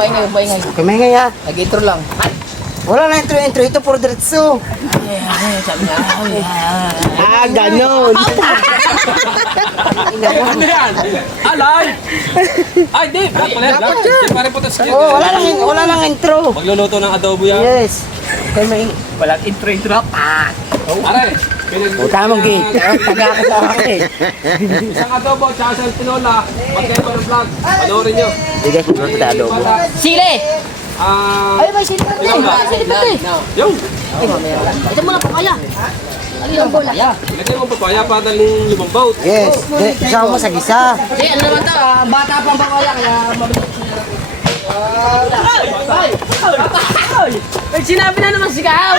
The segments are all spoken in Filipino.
Maingay. Kamingay ha. Nag-intro lang. Wala na intro. Ito puro diretso. Sabi niya, Ganon. Ano yan? Alay! Ay, di! Dapat yan! Di pa rin po tas Oh, wala lang intro. Magluluto ng adobo yan. Yes. walang intro. Aray! Puta mong gate. Taga ka sa akin. Isang adobo, tsaka isang tinola. Magkaiba ng vlog. Panoorin nyo. Sige, sunod pa tayo. Sili! Ah... Ay, may sili pa Ikaw ba? Sili pa Yung! Ito muna pa kaya. Ano yung bola? Lagay mo papaya para daling limang boat. Yes. Isama mo sa gisa. Ano naman to? Bata pang pakaya, kaya mabilis siya. Ay, sinabi na naman sigaw!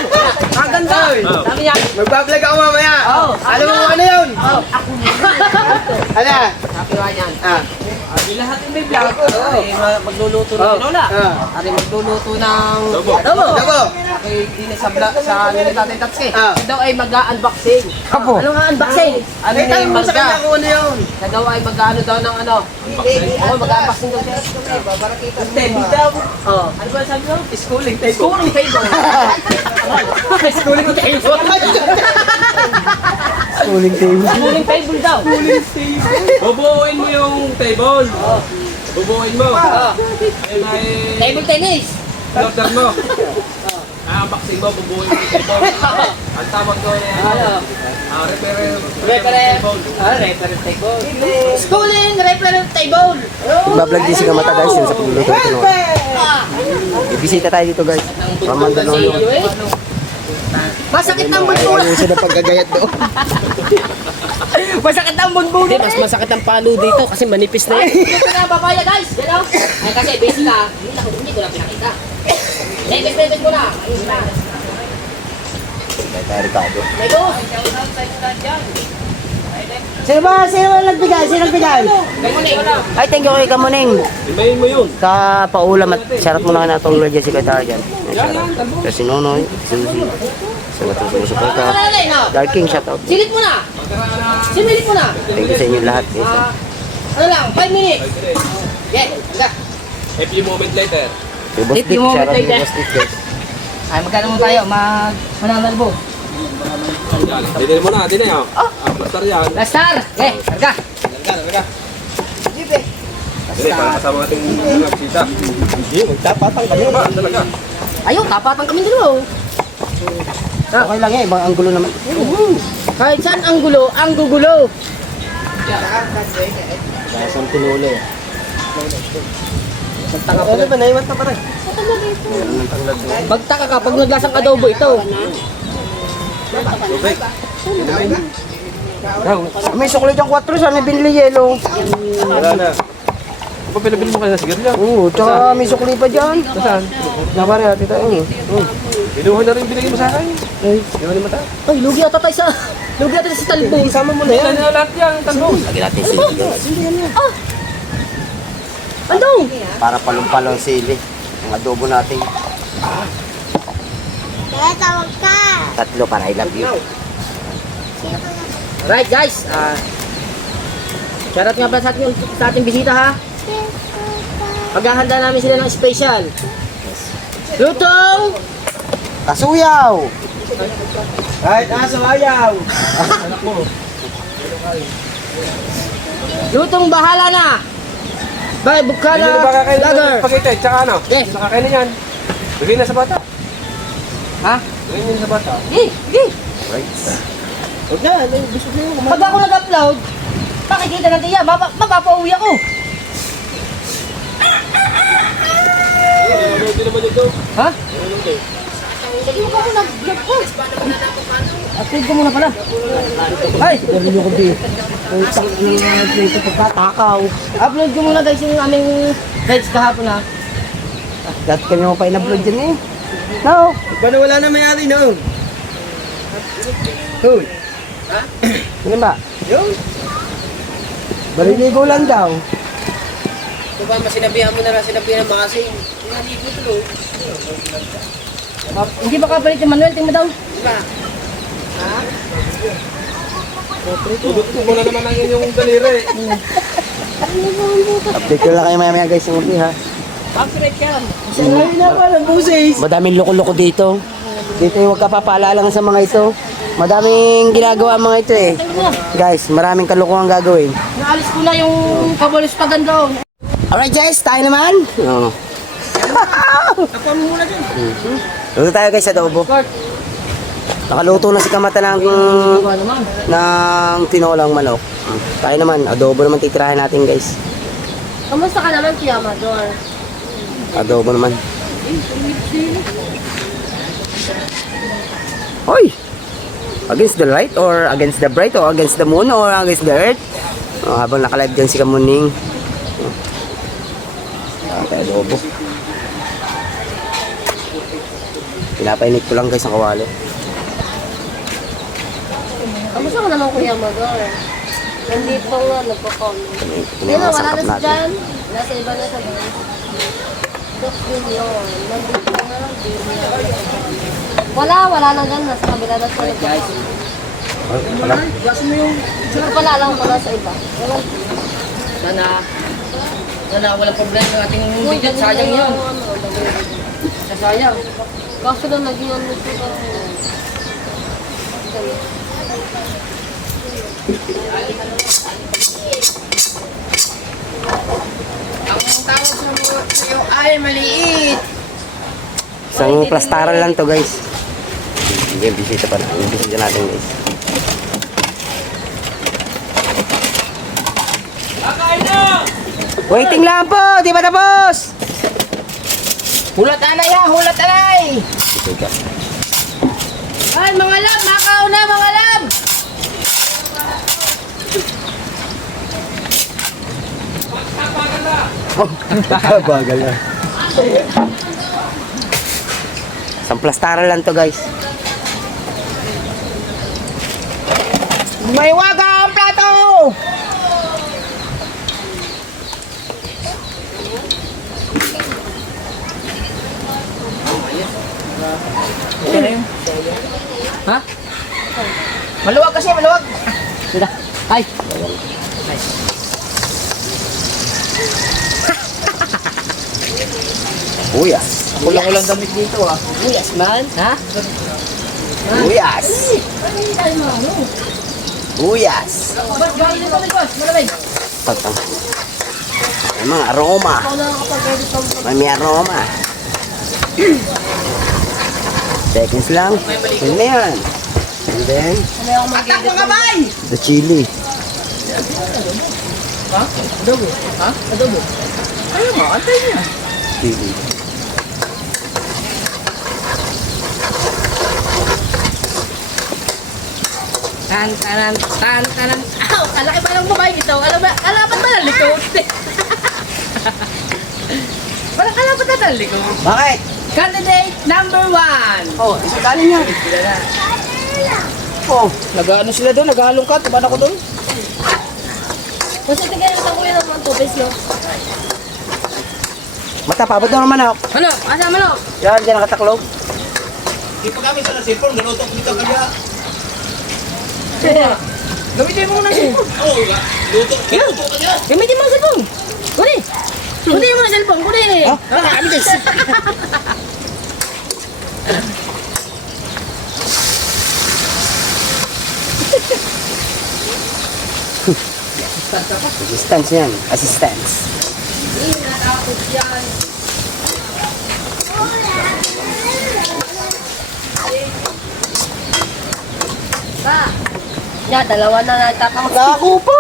Ang ganda! Sabi niya, Magbablog ako mamaya. Alam mo ano yun? Ano? sabi nga niyan. Lahat yung may vlog, ay magluluto ng tinola. Ay magluluto ng Dabo. ay sa nila Tatay Tatsi. Ah. Siya daw ay mag-unboxing. Apo. Ano nga unboxing? Ano na yung magka? kung ano yun. Siya daw ay mag-ano daw ng ano. Oo, mag-unboxing daw siya. Table daw. Oh. Ano ba sabi mo? Schooling table. Schooling table. Schooling table. Uling table. Schooling table daw. Bubuuin mo yung table. Bubuuin mo. Ayun ay... Table tennis! Order mo. Unboxing mo, bubuuin mo yung table. Ang tawag doon ay ano? Reference table. Schooling reference table! Magbablog din si Kamata guys yun sa pagluluto ng tinola. Ibisita tayo dito guys. Pamandanolong. Masakit ang bunbunan! Ayusin na pagkagayat doon. Masakit ang bunbunan! Mas masakit ang palo dito kasi manipis na yan. Ito na papaya guys! Yan o! Ay kasi basic ka, hindi ko na pinakita. Lepes mo na! Ayun na! Tayo Ricardo. Lego! Sino ba nagbigay? Ay, thank you kay Kamuning. Ibayin mo yun. Sa paulam at syarat mo na itong lodya si Kata dyan. Kasi Nonoy, Suzy, sa matutuwa sa Kata. Dark King, shoutout. Silit mo na! Similit mo na! Thank you sa inyo lahat. Ano lang, 5 minutes! Yeah, hangga! A few moment later. Si Boss Dick, shoutout si Boss Dick guys. Ay, magkano mo tayo? Mananalbo. Yan. Dili mo na, dili yan. Plaster yan. Lastar! Okay, hangga! Dili, para kasama ating nagsita. Hindi, magtapatang kami ba? Talaga. Ayun, tapatan kami dalawa. Okay lang yan, ibang anggulo naman. Kahit saan ang gulo, ang gugulo. Isang tinulo eh. Magtaka pa ba? Naiwan pa rin. Magtaka ka pag naglasang adobo ito. May sukli dyan 4, saan may binili yelo? Wala na. Ano pa pinabili mo kayo sa sigarilyo? Oo, tsaka may sukli pa dyan. Saan? Nabari natin tayo eh. Binuha na rin binigay mo sa akin. Di ba naman tayo? Ay, lugi ata tayo sa... Lugi ata sa talbong. Isama mo na Ilan na lahat yan, tanong. Lagyan natin sili guys. Andong! Para palong-palong sili. Ang adobo natin. Tatlo para I love you. Right guys, shoutout nga pala sa ating bisita ha. Paghahanda namin sila ng special. Lutong! Kasuyaw! Kahit aso ayaw. Lutong bahala na! Bye, bukala, Hindi na ba kakainin lager! ng spaghetti? Tsaka ano? Yes. Nakakainin yan. Bigay na sa bata. Ha? Bigay na sa bata. Sige! Huwag na, gusto ko yung Pag ako nag-upload, pakikita natin yan, mapapauwi ako. Hindi naman ito. Ha? Sige mo ka muna, vlog ko. Upload ko muna pala. Ay! Galing yung kundi. Ang takot na ito pagkatakaw. Upload ko muna guys yung aming guides kahapon ha. Dati kami mo pa in-upload dyan eh. No! Paano wala na may-ari no? Hoy! Ano ba? Yun. Baliligo lang daw. Ito ba, masinabihan mo na lang sinabihan ng makasing. Hindi ba kapalit yung manual? Tingnan mo daw. Diba? Tugot ko muna naman ang inyong daliri. Update ko lang kayo maya-maya guys yung ulit ha. Copyright yan. Ay na pala, busis. Madaming loko-loko dito. Dito yung huwag kapapaalala lang sa mga ito. Madaming ginagawa ang mga ito eh. Guys, maraming kalokohan gagawin. Naalis ko na yung kabalos paganda. Alright guys, tayo naman. Oo. Ako mo muna dyan. Luto tayo guys sa adobo. Nakaluto na si Kamata ng tinolang manok. Tayo naman, adobo naman titirahin natin guys. Kamusta ka naman, Kuya Amador? Adobo naman. Hoy! Against the light or against the bright or against the moon or against the earth? Oh, habang nakalive dyan si Kamuning. Tayo adobo. Pinapainit ko lang guys ang kawali. Kamusta ka naman, Kuya Amador? Nandito nga, nagpo-comment. Hindi na, wala Sinasangkap na si natin. Jan. Nasa iba na sa guys. Dok din yun. Nandito nga, wala na dyan. Nasa kabila na sa nagpo-comment. Wala. Gasin mo yung... Hindi ko pala alam kung nasa iba. Ewan. Sana walang problema ng ating video. Sayang yun. Sayang. Kaso na naging ano siya. Ang tawag sa'yo ay maliit. Isang plastaran lang to guys. Sige, bisita pa na. Bisita natin guys. Kakain na! Waiting lang po! Di ba tapos? Hulat anay ha, hulat anay. Teka. Ay, mga lab! Makaw na, mga lab! Oh, bagal na. Isang plastaran lang to guys. May waga ang plato. Ha? Maluwag kasi, maluwag. Sila. Ay! Uyas. Kulang-kulang damit dito ah. Yes, man. Ha? Uyas. Uyas. Boss, gawin na kami, boss. Malamig. Patang. May mga aroma. Ako na nakapag-edit ng May aroma. Seconds lang. Yun na yan. And then, Sanay ako mag-edit. Kamay! the chili. Ha? Adobo? Ha? Adobo? Ayaw mo, antay niya. Chili. Tan. Aw! Alaki ba ng babae ito? Alapat ba ng likod? Parang alapat na ng likod. Bakit? Candidate number 1. Oh, isa galing yan. Oh, Nag-ano sila doon? Nag-halongkat? Tuban ako doon? Kasi tignan yung takuya ng mga tubis, no? mata, paabot na naman ako. Ano? Asama, no? Yan, dyan nakataklog. Di pa kami sa nasipon, ganutok dito kaya. Gamitin mo muna siya. Oo, lutok kaya. Gamitin mo ang cellphone. Kunin. Kunin mo ang cellphone. Kunin. Ah, nakakamitis. Assistance yan. Assistance. Natakot yan. Pa. Ya, dalawa na nagtatakot. Naku po!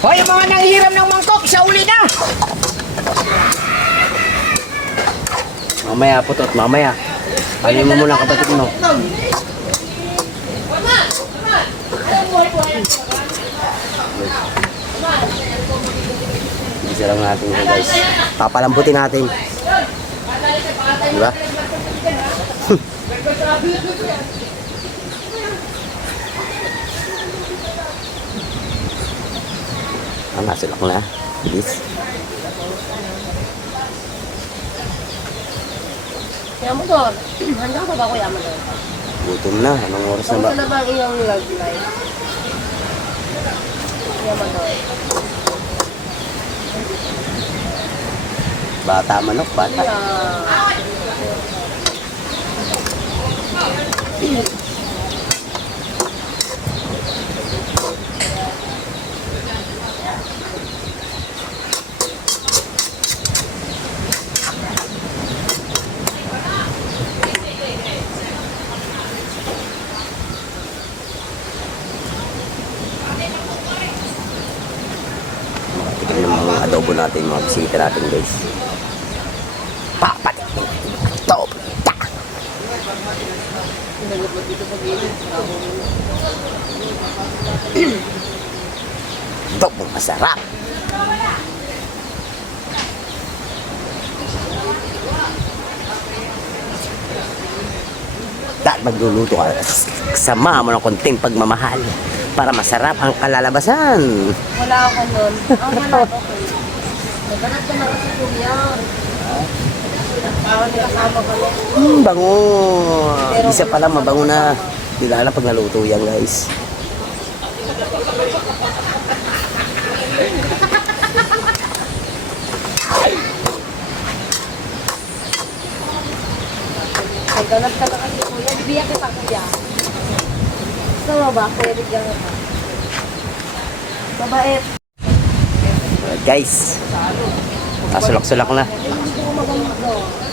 Hoy, yung mga nanghihiram ng mangkok, isa uli na. Mamaya po, tot. Mamaya. Panin mo muna ang kapatid mo. Isa lang natin ito guys. Papalambutin natin. Diba? Nasulak na. Bilis. Kuya Amador. Handa ka ba, Kuya Amador? Gutom na. Anong oras na ba? Kung na ba ang iyong love life? Yaman daw. Bata manok, bata. Tignan yung mga adobo natin, mga bisita natin guys. Papatik ng adobo. Ta! Adobo masarap. Dahil magluluto ka, sama mo ng konting pagmamahal para masarap ang kalalabasan. Wala ako nun. Ang wala ko. Naghanap ka na kasi kuya. Parang nakasama ko nun. Bango. Isa pa lang, mabango na. Dilala pag naluto yan, guys. Naghanap ka na kasi kuya. Bibiyak kita kuya. Gusto mo ba? Kuya, bigyan kita. Mabait. Alright, guys. Sulak-sulak na.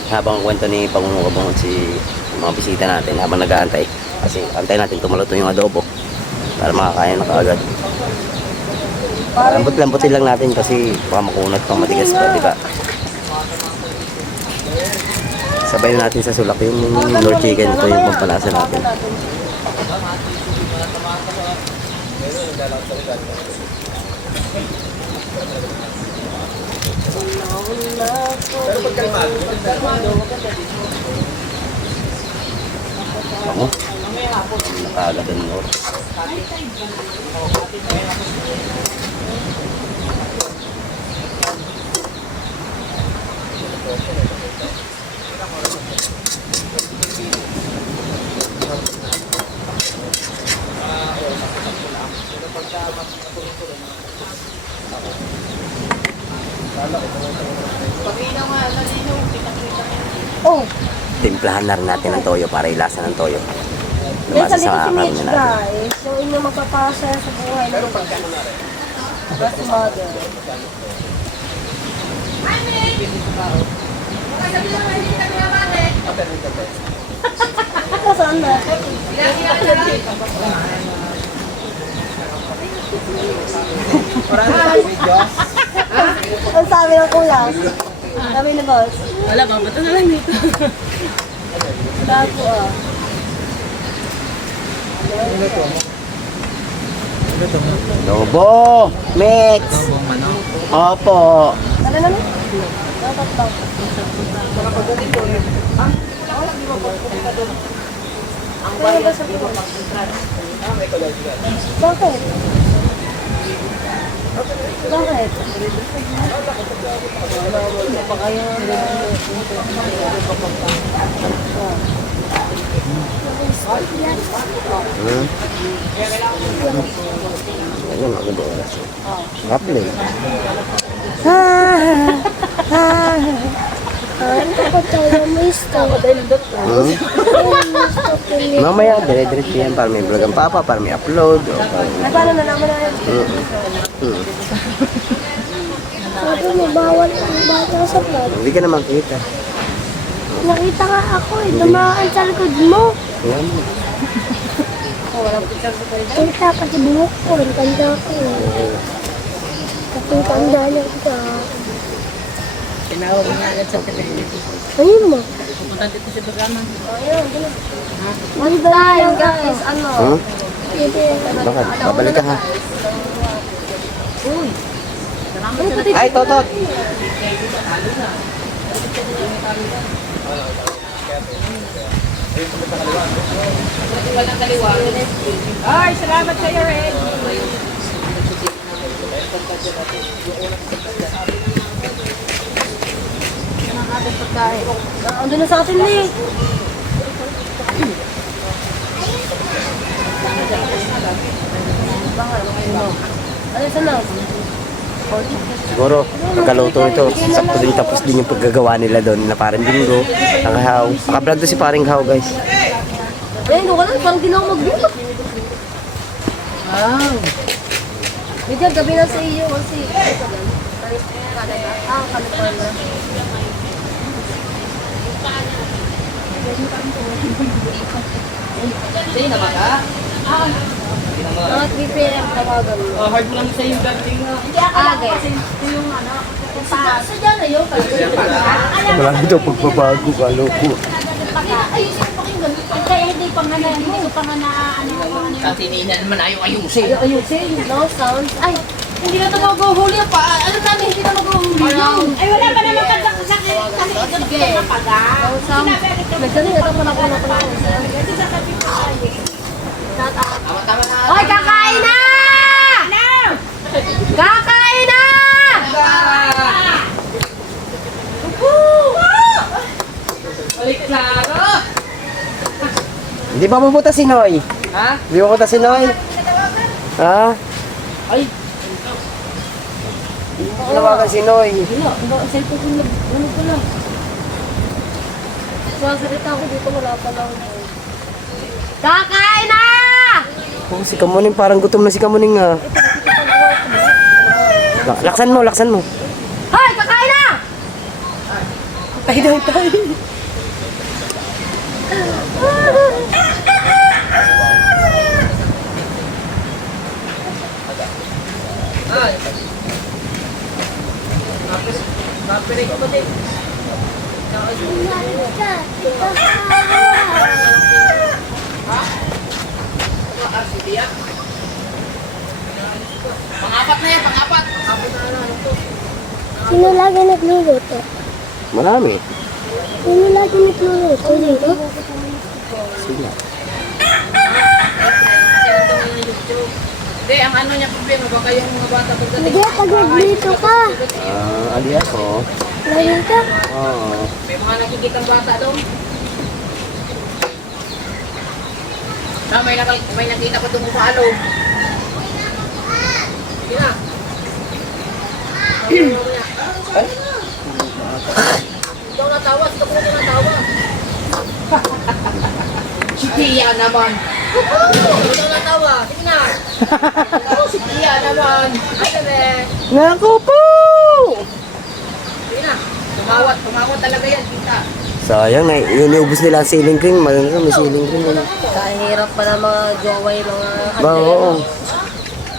Habang kwento ni Pangulong Kabungon si mga bisita natin habang nag-aantay. Kasi antay natin tumaluto yung adobo para makakain na kaagad. Lambot-lambutin lang natin kasi baka makunat pang matigas pa, di ba? Sabay na natin sa sulak yung Lord Chicken. Ito yung pampalasa natin. Bango. Nakaagad ang Lord. Oh, Timplahan na rin natin ang toyo para ilasa ng toyo. guys, Lumasa sabi ko sa si karne Mitch natin. guys. Yung inyong magpapasaya sa buhay ng best mother. Saan na? Ang sabi ng kuya. Sabi ni boss. Wala bang bato na lang dito. Bago ah. Adobo! Mix! Opo! Ano naman? Dapat daw. Ano ba sabi mo? Bakit? Bakit? Hmm? Ayun, maganda oras. Sarap na eh. Hmm? Mamaya, dire-diretso yan para may vlog ang papa, para may upload. O para... Ay, paano na naman na yun? Hmm. Sabi mo, bawal ang bata sa vlog. Hindi ka na makita. Nakita nga ako eh, dumaan sa likod mo. Ayan. Kita kasi buhok ko, ang tanda ko. Kasi tanda niya ka. Tinawag mo na agad sa television. Ayun mo. Pupunta dito sa programa. Ano ba tayo guys? Ano? Hmm? Hindi. Bakit? Babalik ka ha? Uy! Salamat sa natin. Ay, Totot! Ay, salamat sa iyo, Red. Andun na sa atin eh. Ano sa na? Siguro, pagkaluto nito, sakto din tapos din yung paggagawa nila doon na parang bingo, nakahaw. Nakablog to si paring haw, guys. Eh, ano ka lang? Parang di na ako magbuka. Wow. Medyo gabi na sa iyo kasi. Canada. California. Sa'yo na ba ka? Mga 3 p.m. tawagan mo. Hard mo lang sa'yo dating na. Agay. Sadya na yun. Marami daw pagbabago, kaloko. Ayusin mo pakinggan. Kaya hindi pa nga na, hindi ko pa nga na, Kasi nina naman ayaw ayusin. ayusin. No sounds. Ay, hindi na ito mag-uhuli pa. Ano namin, hindi na mag-uhuli. Ay, wala pa naman kasi ito na paga. No sounds. Nagdali na ito pala ko na pala. Tama na. Hoy, kakain na! Kakain na! Balik klaro. Hindi ba mabuta si Noy? Ha? Hindi ba mabuta si Noy? Ha? Ay. Nawagan si Noy. Wala, ang cellphone ko ano ko lang. Sasalita ako dito, wala pa lang. Kakain na! Oh, si Kamuning, parang gutom na si Kamuning ah. Laksan mo, laksan mo. Hoy, kakain na! Ay, daw tayo. Ay. Mapere ko ba din? Pang-apat na yan, pang-apat. Sino lagi nagluluto? Marami. Sino lagi nagluluto dito? Sila. Hindi, ang ano niya problema, baka yung mga bata pagdating. Hindi, pag naglito ka. Alias ko. Lagi ka. Oo. May mga nakikitang bata doon. May nakita ko tumupalo. Sige na. Ikaw natawa, ito ko natawa. Si Tia naman. Ikaw natawa, sige na. Si Tia naman. Ano be? Naku po! Sige na. Tumawat talaga yan, tita. Sayang, iniubos nila ang ceiling cream. Maganda may ceiling cream. Kahirap pa ng mga joway, mga Ba, oo.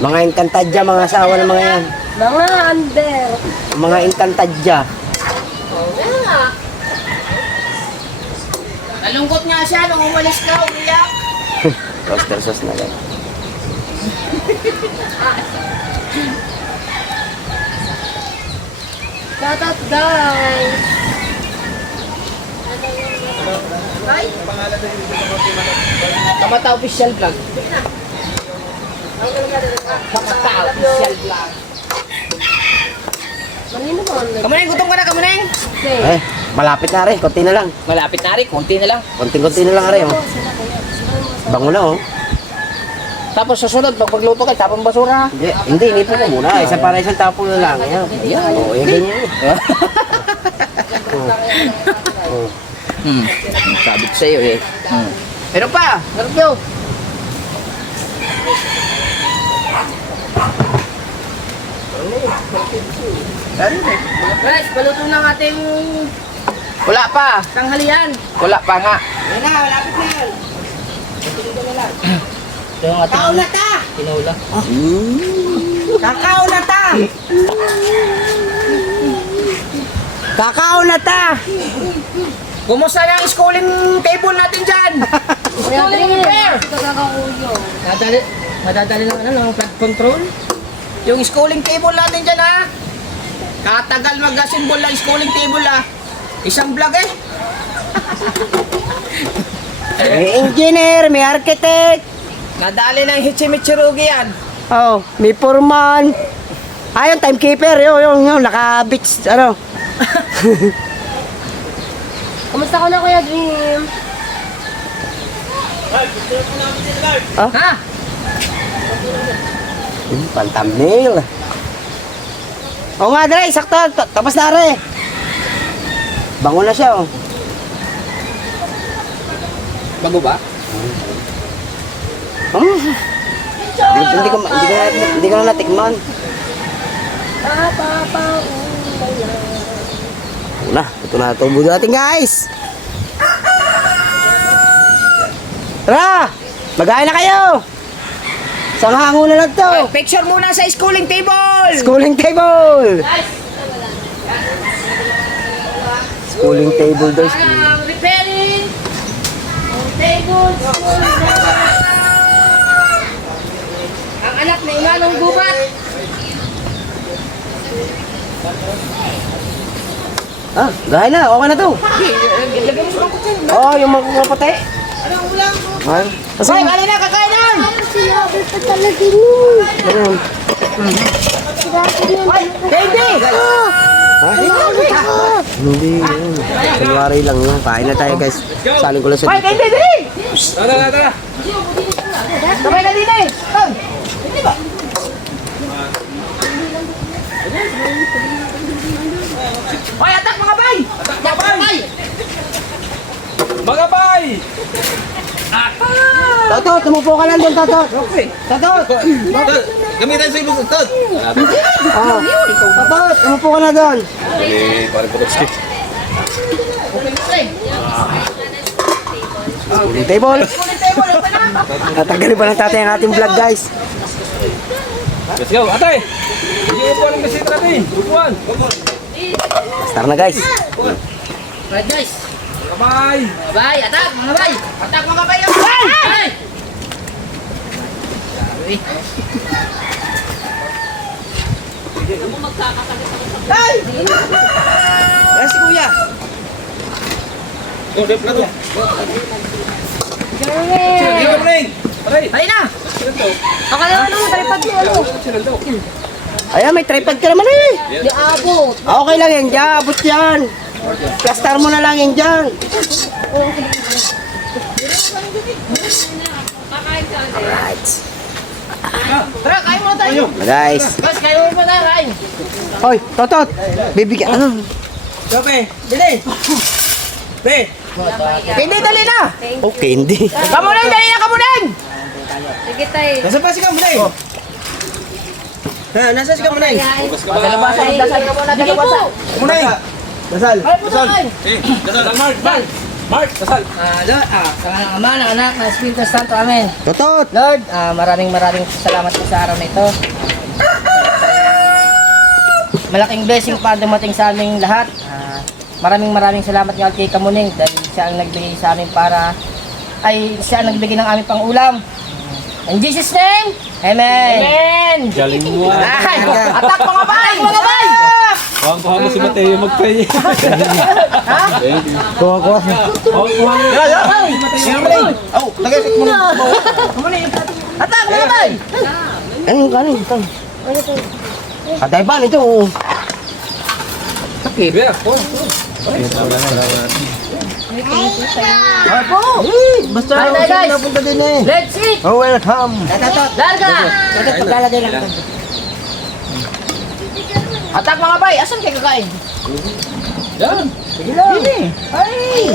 Mga inkantadya, mga asawa ng mga yan. Mga under. Mga inkantadya. Nalungkot nga siya nung umalis ka, umiyak. Roaster sauce na lang. Shout out guys. Ay. Kamata official vlog. Kamata official vlog. Manino ba ang Kamuneng, gutom ka na, Kamuneng? Eh, malapit na rin. Konti na lang. Malapit na rin, konti na lang. Konting-konti na lang rin. Oh. Bango na oh. Tapos susunod, pag magluto ka, tapong basura. Hindi, inipon mo muna. Isa para isang tapon na lang. Ayan. Oo, yan ganyan. Oh. Sabi ko sa'yo eh. Pero pa, sarap yun. Guys, paluto ng ating... Wala pa. Tanghalian. Wala pa nga. Yan na, malapit na yan. Kakao na ta! Tinaula. Kakao na ta! Kakao na ta! Kumusta na ang schooling table natin dyan? Schooling fair! Madadali lang ano, flood control? Yung schooling table natin dyan ha? Katagal mag-assemble ng schooling table ha? Isang vlog eh. May engineer, may architect. Nadali ng Hichimichirugi yan. Oh, may foreman. Ayun, timekeeper. Yung naka-beach, ano. Kamusta ka na Kuya Dream? Ha? Pan-thumbnail. Oo nga, Dre, sakto. Tapos na, Re. Bango na siya, oh. Bago ba? Hindi ko na natikman. Una, ito na itong budo natin, guys. Tara! Mag-aay na kayo! Isang hango na lang to. Picture muna sa schooling table! Schooling table! Schooling table daw. Repairing. Tables. Ang anak na imanong gubat. Ah, gaya na. Okay na to. Oo, yung magkakapote. Anong ulam mo? Ay, kasi... Hoy, kali na, kakain na! Ayun. Hoy, baby! Ha? Hindi yun. Kunwari lang yun. Kain na tayo, guys. Saling ko lang sa Hoy, dito. baby! Tara. Sabay na din eh! Hoy! Hindi ba? Hoy, atak mga bay! Atak mga bay! Mga bay! Toto, tumupo ka lang doon, Toto. Toto! Gamitan sa ibang utod. Oh. Toto, tumupo ka na doon. Parang Potowski. Schooling table. Tatanggalin pa ng tatay ang ating vlog, guys. Let's go, ate! Hindi upuan ang bisita natin. Upuan. Start na, guys. Right guys! Mga bay! Bay, atak mga bay! Atak mga bay! Bay! Ay! Ay, si Kuya. Go, dep na to. Sige, morning! Aray! Ay na! Akala ano, tripod mo ano? Ayan, may tripod ka naman eh. Di abot! Okay lang yan, dyan. Abot yan. Plaster mo na lang yan dyan. Alright. Tara, kain muna tayo! Guys. Guys, kain muna tayo, kain! Hoy, Totot. Bibigyan. Ano? Hindi, dali na! Okay, hindi. Kamunin, dali na, kamunin! Sige tayo. Nasa pa si Kamunay? Ha, nasa si Kamunay? Dalabasan, dasal ka muna, dalabasan! Kamunay! Dasal. Kain muna, kain! Dasal, Mark! Mark, dasal! Lord, sa mga ama ng anak ng Espiritu Santo, Amen. Totot. Lord, maraming salamat po sa araw na ito. Malaking blessing pa ang dumating sa aming lahat. Maraming salamat nga kay Kamuning dahil siya ang nagbigay sa amin siya ang nagbigay ng aming pang-ulam. In Jesus' name, Amen! Amen! Galing mo ah! Ay, atak mga bay! Mga bay! Kuha mo si Mateo mag-pray. Kuha. Atak mga bay! Ano kanin? Ito. Katay ba nito? Yeah, Basta Ay, guys. napunta din eh. Let's eat! Oh, welcome. Larga! Paglalagay lang ito. Atak mga bay! Asan kayo kakain? yan! Sige lang! Ay!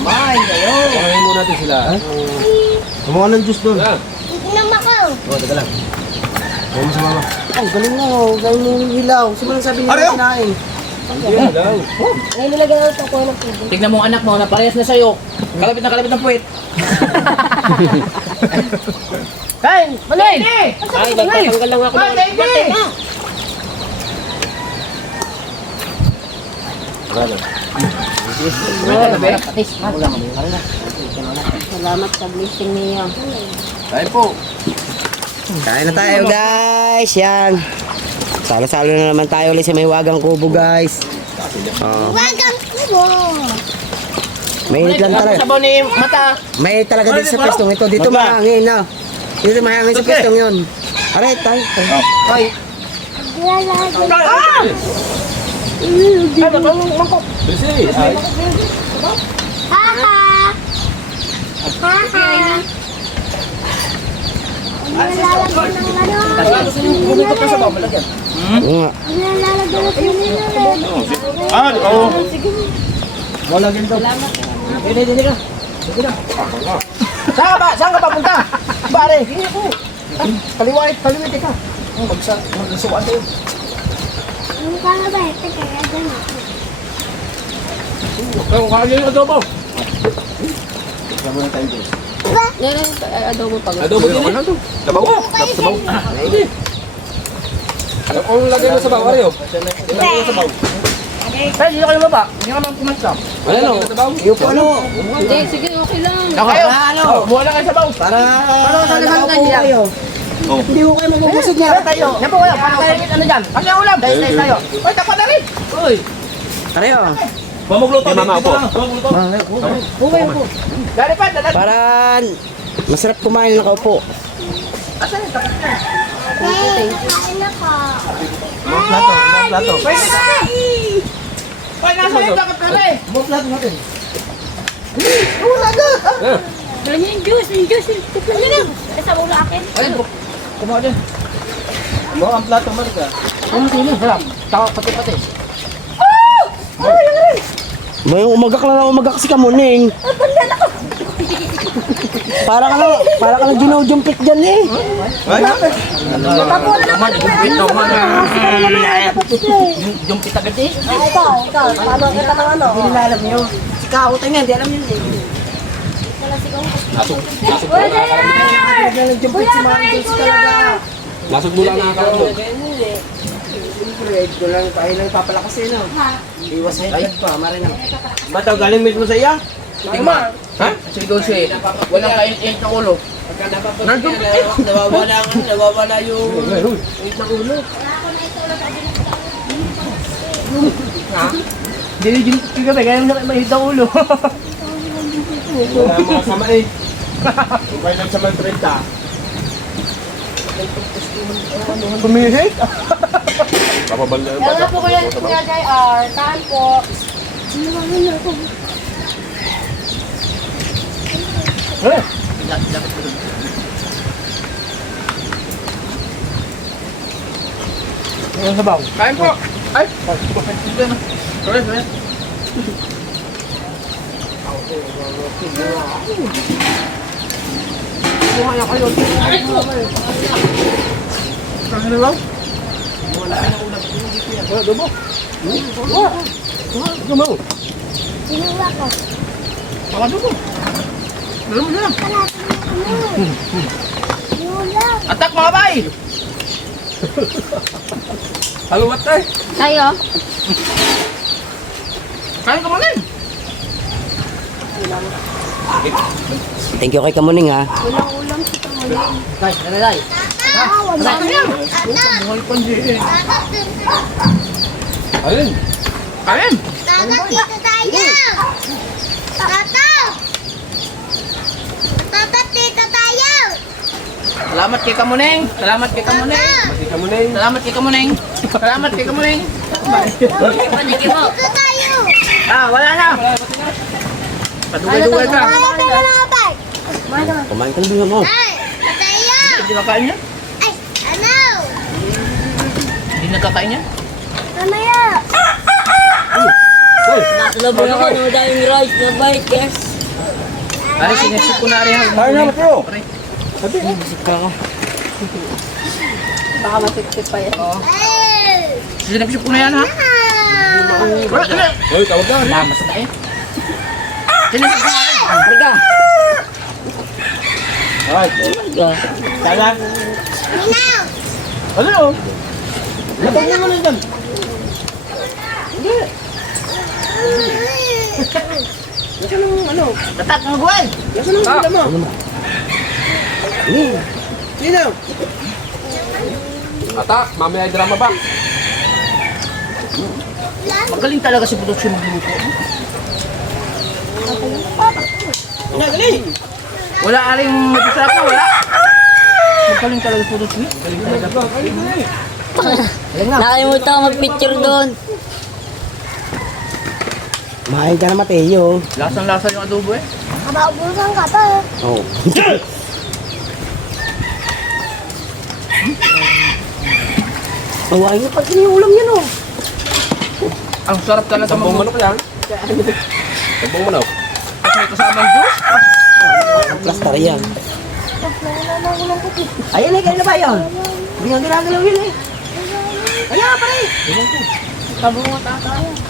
Kumain kayo! Pakain muna natin sila. Kumuha ng juice doon. Yan! Oh, teka lang. Ayun sa mama. Ang galing na oh. Galing mo yung hilaw. Sino sabi nila sinain? Yan lang! Ngayon nilagyan natin ako ng tubig. Tignan mo ang anak mo na parehas na sa'yo. Kalapit ng puwit. Kain! Malay! Ay, nagtatanggal lang ako ng birthday mo! Salamat sa blessing niyo. Kain po! Kain na tayo guys. Yan. Salo-salo na naman tayo ulit sa may wagang kubo guys. Wagang kubo! Mainit lang talaga. Sabaw ni mata. Mainit talaga dito sa pistong ito. Dito mahangin na. Dito mahangin sa pistong yun. Aray, tayo. Ay! Ah! Ay, matulong mangkok. Busy! Ay! Dapat ka sa bawang malagyan. Oo nga. Wala din daw. Hindi ka. Sige na. Saan ka papunta? Pare, hindi ako. Kaliwait ka. Magsukaan tayo. Kung kaya yung adobo. Adobo pa. Adobo din eh. Sabaw. Sabaw. Kung lagay mo sa bawa rin, ilagay mo sa bawa. Pero hindi kayo baba. Hindi ka naman kumanta. Ano? Iyo po ano? Hindi, sige, okay lang. Kayo? Buha lang kayo sa baw. Para sa limangan niya. Hindi ko kayo mabubusog niya. Tayo. Yan po kayo. Paano kayo ano dyan? Ano yung ulam? Dahil tayo. Uy, tapat na rin. Uy. Pareho. Pamugluto din dito na. Dari pa. Para masarap kumain na kaupo. Asan yung tapat niya? Plato. Pwede na. Uy, nasa yung tapat na rin. Buhat lahat natin. Wala agad. Dala niyo yung juice. Tikman niyo na. Sa ulo akin. Ayun, kumuha din. Mo ang plato man ka. Sarap. Tawa pati-pati. May umagak si Kamuning. Para ka lang ginujumpit dyan eh. Yung pita agad eh. Ikaw. Paano kita ng ano? Hindi alam niyo. Si Kao, tayo hindi alam niyo eh. Nagjumpit si Marcos talaga. Lasog mula na ako. Ito lang, tayo lang papalakas eh, no? Iwas head pa, marin na. Mataw, galing mismo sa iya? Tingma. Ha? Sigaw siya eh. Walang kain-init ng ulo. Nawawala yung init ng ulo. Ha? Dinijumpit ka gabi, kaya na mahit ang ulo. Wala mga sama eh. Kung kayo nagsamang 30. Pumihit? Papabala. Kaya po kuya JR. Taan po. Eh? Ang sabaw. Kain po. Ay! Sorry. Kumaya kayo. Saan na lang? Wala dobo. Dobo. Baka dobo. Dala mo na. Atak mga bay! Halumat tayo. Tayo. Kain ka muna. Thank you kay Kamuning ha. Guys, nalay. Buhay ko hindi eh. Alin? Kain! Salamat kay Kamuning. Salamat kay Kamuning. Kasi ka muna yun. Salamat kay Kamuning. Salamat kay Kamuning. Ah, wala na. Padugay-dugay ka. Kumain ka din mo. Hindi makain niya? Hindi nakakain niya? Nakalabon ako ng daming rice na bite, yes. Ay, sinesip ko na rin. Tayo na, Mateo. Baka matiptip pa yan. Sinesip ko na yan, ha? Wala. Hoy, tawag ka. Lamas na eh. Sinesip ko na rin. Harga. Ay. Sana. Ano yun? Latag mo na dyan. Tatak ng buwan. Ata, mamaya drama ba? Magaling talaga si Production magluto. Wala aling magsasarap na, wala. Magaling talaga si Production. Nakalimutan ko mag-picture doon. Mahay ka na Mateo. Lasang-lasa yung adobo eh. Oh. Bawain niyo pag yung ulam yan oh. Ang sarap talaga Sampung manok yan. Sampung manok. Kasi may kasamang juice. Plaster yan. Ayan eh, kaya na ba yun? Hindi nga ginagalaw yun eh. Ayan pare.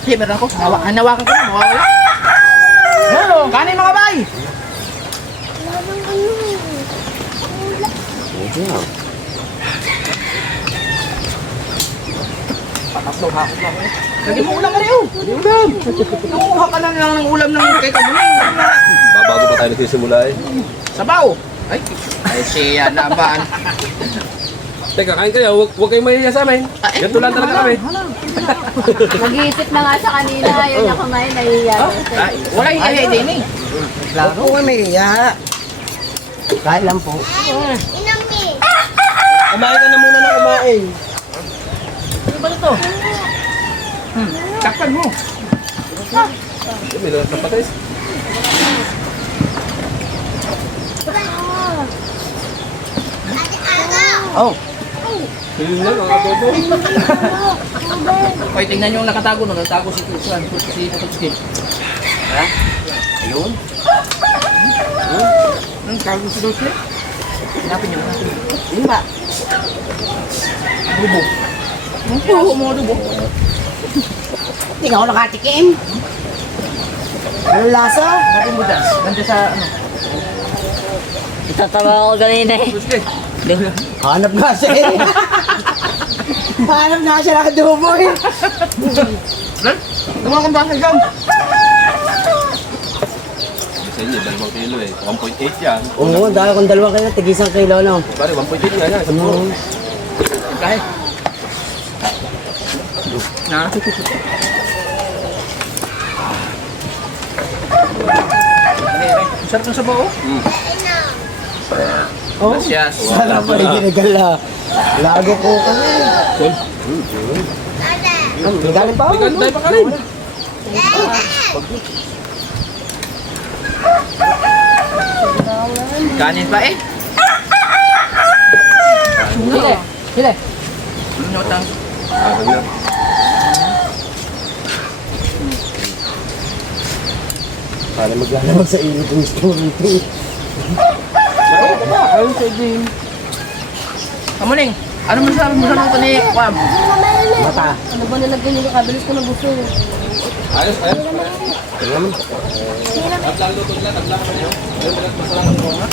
Sige, meron ako. Hanawakan ko na, mawawala. Hello, kanin mga bay! Tatlong hakot lang eh. Lagyan mo ulam ka rin. Ulam! Nanguha ka na lang ng ulam ng kay Kamuning. Babago pa tayo nagsisimula eh. Sabaw! Ay siya naman. Teka, kain kayo. Huwag kayong mahihiya sa amin. Ganito lang talaga kami. Mag-iisip na nga siya kanina. Ayaw niya kumain. Nahihiya. Ay, wala yung kaya din eh. Klaro ko may iya. Kahit lang po. Kumain ka na muna ng kumain. Ano ba ito? Takpan mo. May lalas na patis. Oh. Yun lang, ang adobo. Okay, tingnan nyo yung nakatago nun. Natago si Tutski. Ha? Ayun. Ang tago si Tutski? Hanapin nyo. Yun ba? Adobo. Ang puho mo adobo. Hindi nga ako nakatikim. Anong lasa? Hanapin mo dyan. Ganda sa ano. Tatawa ako kanina eh. Tutski. Hanap nga siya eh. Hanap nga siya ng adobo eh. Gumawa kong basay dyan. Sa inyo, 2 kilo eh. 1.8 yan. Oo, dahil kung 2 kilo, tig-1 kilo no. Bari, 1.8 nga yan. Sa puro. Kahit. Na. Ang sarap ng sabaw. Oh, Gracias. sarap pa rin ginagala. Lago ko ka na eh. Galing pa ako. May ganda pa ka rin. Kanin pa eh. Sile, sile. Nyotang. Hanggang. Para maglalabag sa init yung story ito. Ayun sa din. Kamuning, ano masasabi mo sa luto ni Kwam? Mata. Ano ba nilagay niyo? Kabilis ko na buso. Ayos, ayos. Tatlang luto nila, tatlang kayo. Ayun, masarap ang bunga.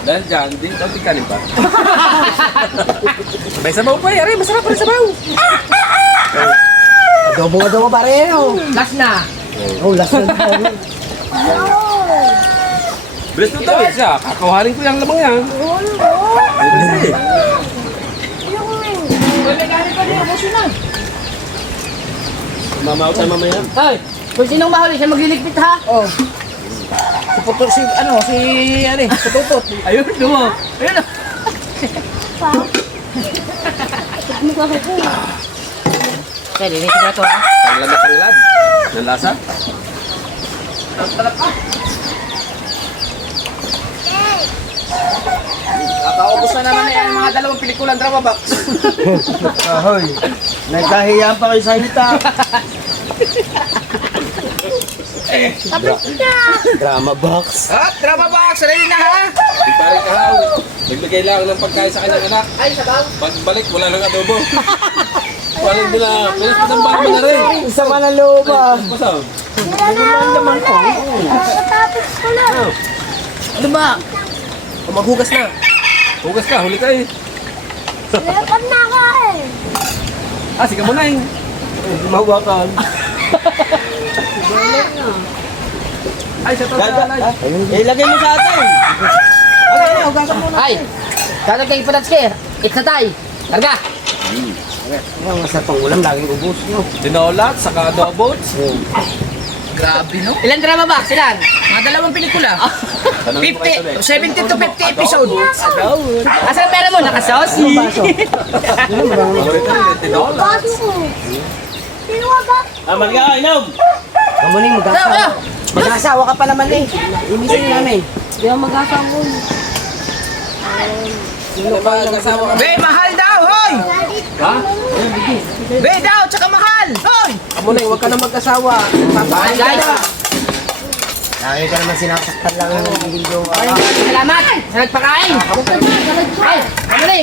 Dahil dyan, di daw tingkanin pa. May sabaw pa eh, masarap pa rin sabaw. Adobo pa rin oh. Last na. Oh, last na tayo. Bilis na tawid siya, kakawarin ko yung lamang yan. Bilis eh. Wala galing pa rin, emotion na. Mamaw tayo mamaya. Ay, kung sinong mahuli siya magliligpit ha? Oh. Si Puto, si Tutut. Ayun, dumo. Ayun na. Kaya, linisin na ito ha. Tanglad na tanglad. Ng lasa. Talap pa. Nakaubos na naman yan mga 2 pelikulang drama box. Ahoy. Nagkahiyaan pa kayo sa halita. Drama box. Drama box, ready na ha? Di parang kahaw. Nagbigay lang ng pagkain sa kanyang anak. Ay, sabaw. Pagbalik, wala nang adobo. Parang nila, pinagpatambang mo na rin. Isa man ang loob ah. Pasaw. Ano ba? O maghugas na. Hugas ka, huli ka eh. Lepan na ka eh. Ah, sige mo na eh. Mahawakan. Ay, sa taas na alay. Ilagay mo sa atin. Ano, hugasan mo na. Ay, tatagay pa Tutski. It's na tay. Karga. Ang sa pang ulam, laging ubos nyo. Dinolat, saka adobo. Grabe no? Ilan drama box? Ilan? Mga 2 pelikula. 70 to 50 episode. Asan ang pera mo? Nakasos? Baso. Paborito rin, dinolat. Baso ko. Sino ba? Amal ka, inom! Kamuning, mag-asawa ka pa naman eh. Imisin namin. Hindi ako mag-asawa. Be, mahal daw, hoy! Ha? Be daw, tsaka mahal! Hoy! Kamuneng, huwag ka na mag-asawa. Ay, guys! Lagi ka naman sinasaktan lang ng video. Maraming salamat sa nagpakain. Ay,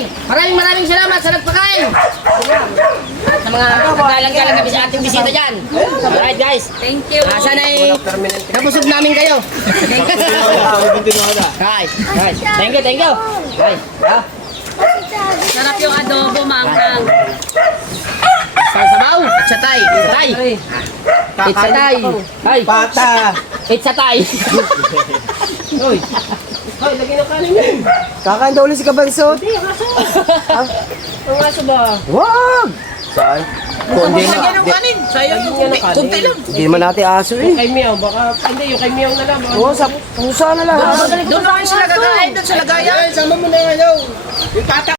maraming salamat sa nagpakain. At sa mga galang-galang kami sa ating bisita dyan. Alright guys. Thank you. Sana'y nabusog namin kayo. Guys, thank you. Guys, Sarap yung adobo, manghang. sabaw, it's a tay. It's a tay. Ay, Pata! it's a tay. Hoy, lagyan ng kanin yun. Kakain daw ulit si Kabansot. Ang aso ba? Wag! Saan? Kundi Lagyan na. ng kanin. Sayang yung kunti lang. Hindi naman natin aso eh. Kay Miao, baka, hindi, yung kay Miao na lang. Oo, sa pusa na lang. Doon naman sila kakain, doon sa lagayan. Sama mo na ngayon. Yung pata